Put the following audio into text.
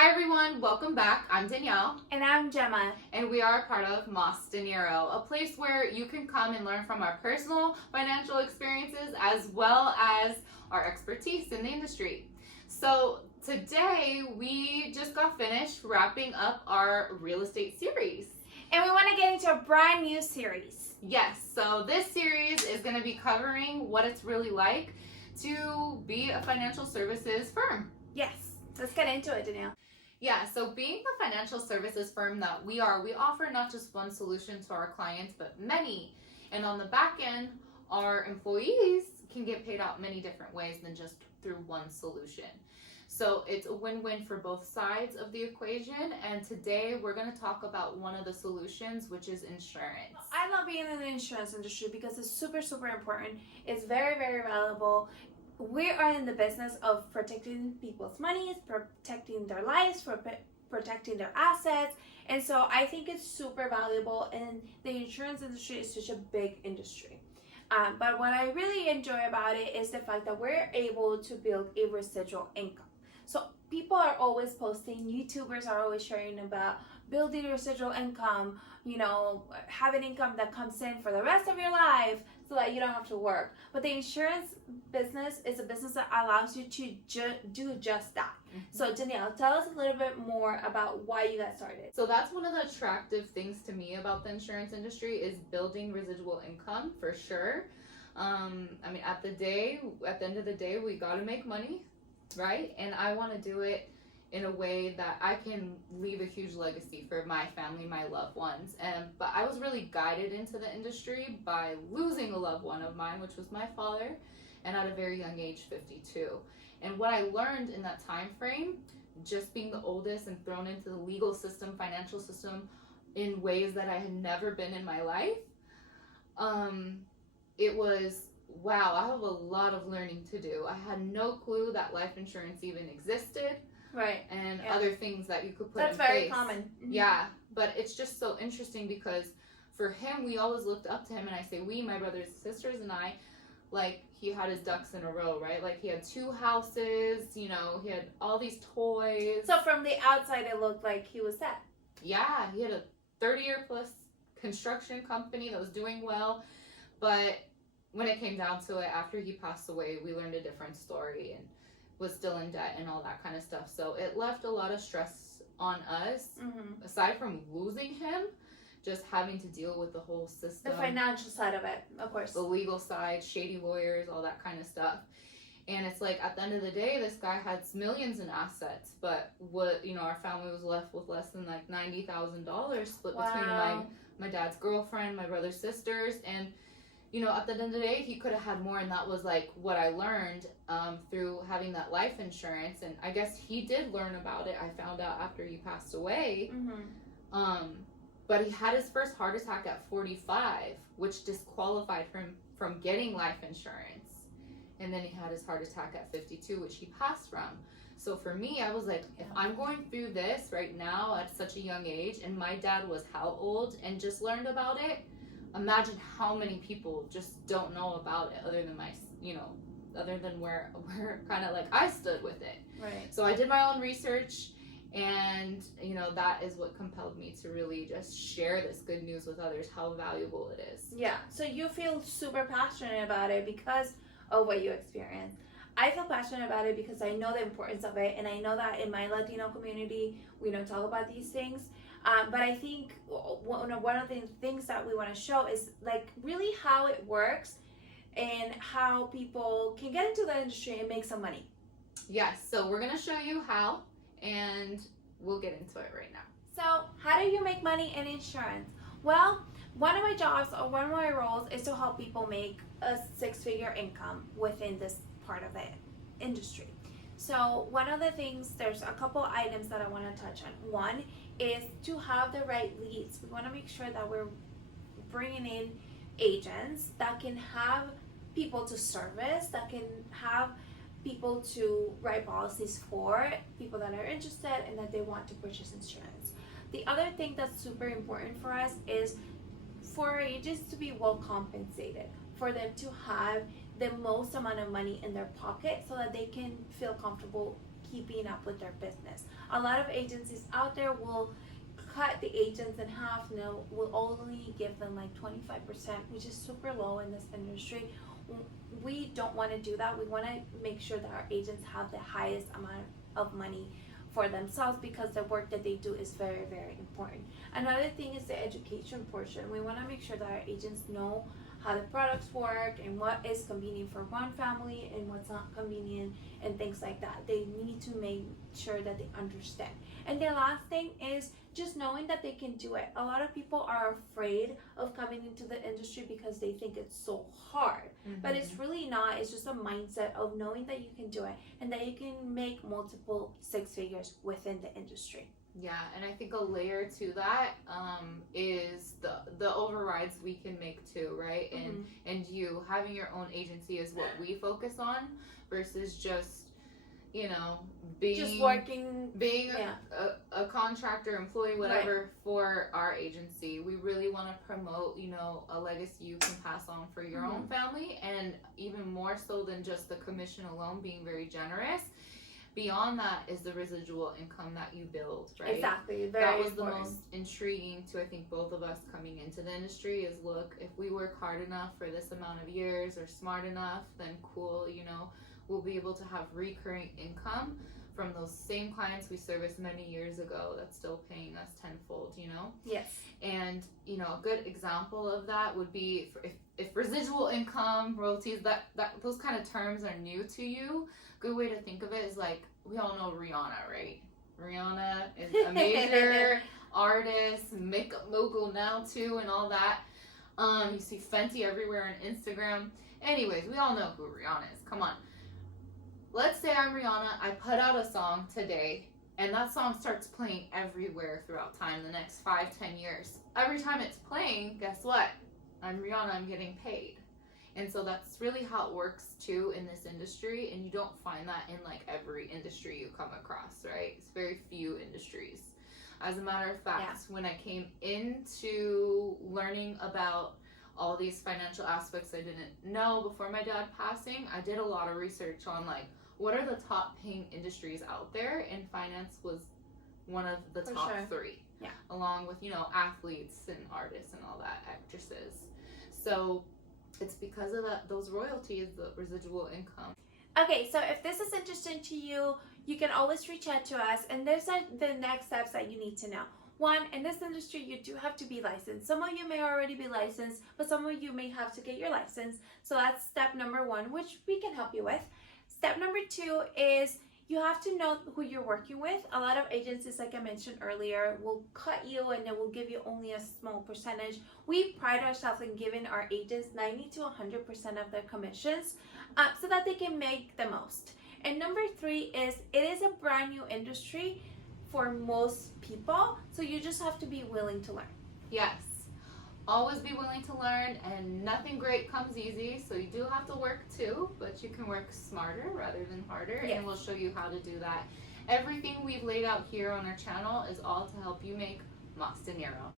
Hi everyone, welcome back. I'm Danielle. And I'm Gemma. And we are a part of Ma Dinero, a place where you can come and learn from our personal financial experiences as well as our expertise in the industry. So today we just got finished wrapping up our real estate series. And we want to get into a brand new series. Yes, so this series is going to be covering what it's really like to be a financial services firm. Yes, let's get into it, Danielle. Yeah, so being the financial services firm that we are, we offer not just one solution to our clients, but many. And on the back end, our employees can get paid out many different ways than just through one solution. So it's a win-win for both sides of the equation. And today we're going to talk about one of the solutions, which is insurance. I love being in the insurance industry because it's super, super important. It's very, very valuable. We are in the business of protecting people's monies, protecting their lives, protecting their assets. And so I think it's super valuable, and the insurance industry is such a big industry. But what I really enjoy about it is the fact that we're able to build a residual income. So people are always posting, YouTubers are always sharing about building residual income, having income that comes in for the rest of your life so that you don't have to work. But the insurance business is a business that allows you to do just that. Mm-hmm. So Danielle, tell us a little bit more about why you got started. So that's one of the attractive things to me about the insurance industry is building residual income for sure. At the end of the day, we got to make money, right? And I want to do it in a way that I can leave a huge legacy for my family, my loved ones. But I was really guided into the industry by losing a loved one of mine, which was my father, and at a very young age, 52. And what I learned in that time frame, just being the oldest and thrown into the legal system, financial system, in ways that I had never been in my life, it was, wow, I have a lot of learning to do. I had no clue that life insurance even existed. Right. And other things that you could put That's in place. very common. Mm-hmm. Yeah, but it's just so interesting because for him, we always looked up to him, and I say we, my brothers and sisters and I, like he had his ducks in a row, right? Like he had 2 houses, he had all these toys. So from the outside, it looked like he was set. Yeah, he had a 30-year plus construction company that was doing well, but when it came down to it, after he passed away, we learned a different story and was still in debt and all that kind of stuff. So it left a lot of stress on us. Mm-hmm. Aside from losing him, just having to deal with the whole system. The financial side of it, of course. The legal side, shady lawyers, all that kind of stuff. And it's like, at the end of the day, this guy had millions in assets, but our family was left with less than like $90,000 split between my dad's girlfriend, my brother's sisters, and at the end of the day, he could have had more, and that was like what I learned through having that life insurance. And I guess he did learn about it. I found out after he passed away. Mm-hmm. But he had his first heart attack at 45, which disqualified him from getting life insurance. And then he had his heart attack at 52, which he passed from. So for me, I was like, if I'm going through this right now at such a young age, and my dad was how old and just learned about it, imagine how many people just don't know about it other than where kind of like I stood with it. Right. So I did my own research, and that is what compelled me to really just share this good news with others, how valuable it is. Yeah. So you feel super passionate about it because of what you experienced. I feel passionate about it because I know the importance of it, and I know that in my Latino community, we don't talk about these things. But I think one of the things that we want to show is like really how it works and how people can get into the industry and make some money. Yes, so we're going to show you how, and we'll get into it right now. So how do you make money in insurance? Well, one of my jobs or one of my roles is to help people make a 6-figure income within this part of the industry. So one of the things, there's a couple items that I want to touch on. One is to have the right leads. We want to make sure that we're bringing in agents that can have people to service, that can have people to write policies for, people that are interested and that they want to purchase insurance. The other thing that's super important for us is for agents to be well compensated, for them to have the most amount of money in their pocket so that they can feel comfortable keeping up with their business. A lot of agencies out there will cut the agents in half. No, will only give them like 25%, which is super low in this industry. We don't want to do that. We want to make sure that our agents have the highest amount of money for themselves, because the work that they do is very, very important. Another thing is the education portion. We want to make sure that our agents know how the products work and what is convenient for one family and what's not convenient and things like that. They need to make sure that they understand. And the last thing is just knowing that they can do it. A lot of people are afraid of coming into the industry because they think it's so hard, but it's really not. It's just a mindset of knowing that you can do it and that you can make multiple six figures within the industry. Yeah, and I think a layer to that is the overrides we can make too, right? And you having your own agency is what we focus on versus just, you know, being a contractor, employee, whatever, for our agency. We really want to promote, you know, a legacy you can pass on for your own family, and even more so than just the commission alone, being very generous. Beyond that is the residual income that you build, right? Exactly. That was the most intriguing to, I think, both of us coming into the industry is, look, if we work hard enough for this amount of years or smart enough, then cool, you know, we'll be able to have recurring income from those same clients we serviced many years ago that's still paying us tenfold, you know? Yes. And, you know, a good example of that would be if residual income, royalties, that those kind of terms are new to you. Good way to think of it is like, we all know Rihanna, right? Rihanna is a major artist, makeup mogul now too, and all that. You see Fenty everywhere on Instagram. Anyways, we all know who Rihanna is. Come on. Let's say I'm Rihanna. I put out a song today, and that song starts playing everywhere throughout time, the next 5-10 years. Every time it's playing, guess what? I'm Rihanna. I'm getting paid. And so that's really how it works too in this industry, and you don't find that in like every industry you come across, right? It's very few industries. As a matter of fact, when I came into learning about all these financial aspects I didn't know before my dad passing, I did a lot of research on like, what are the top paying industries out there, and finance was one of the top 3. Yeah. Along with, you know, athletes and artists and all that, actresses. So it's because of those royalties, the residual income. Okay, so if this is interesting to you, you can always reach out to us, and those are the next steps that you need to know. One, in this industry, you do have to be licensed. Some of you may already be licensed, but some of you may have to get your license. So that's step number 1, which we can help you with. Step number 2 is you have to know who you're working with. A lot of agencies, like I mentioned earlier, will cut you and they will give you only a small percentage. We pride ourselves in giving our agents 90 to 100% of their commissions so that they can make the most. And number 3 is it is a brand new industry for most people, so you just have to be willing to learn. Yes. Always be willing to learn, and nothing great comes easy, so you do have to work too, but you can work smarter rather than harder, and we'll show you how to do that. Everything we've laid out here on our channel is all to help you make Ma Dinero.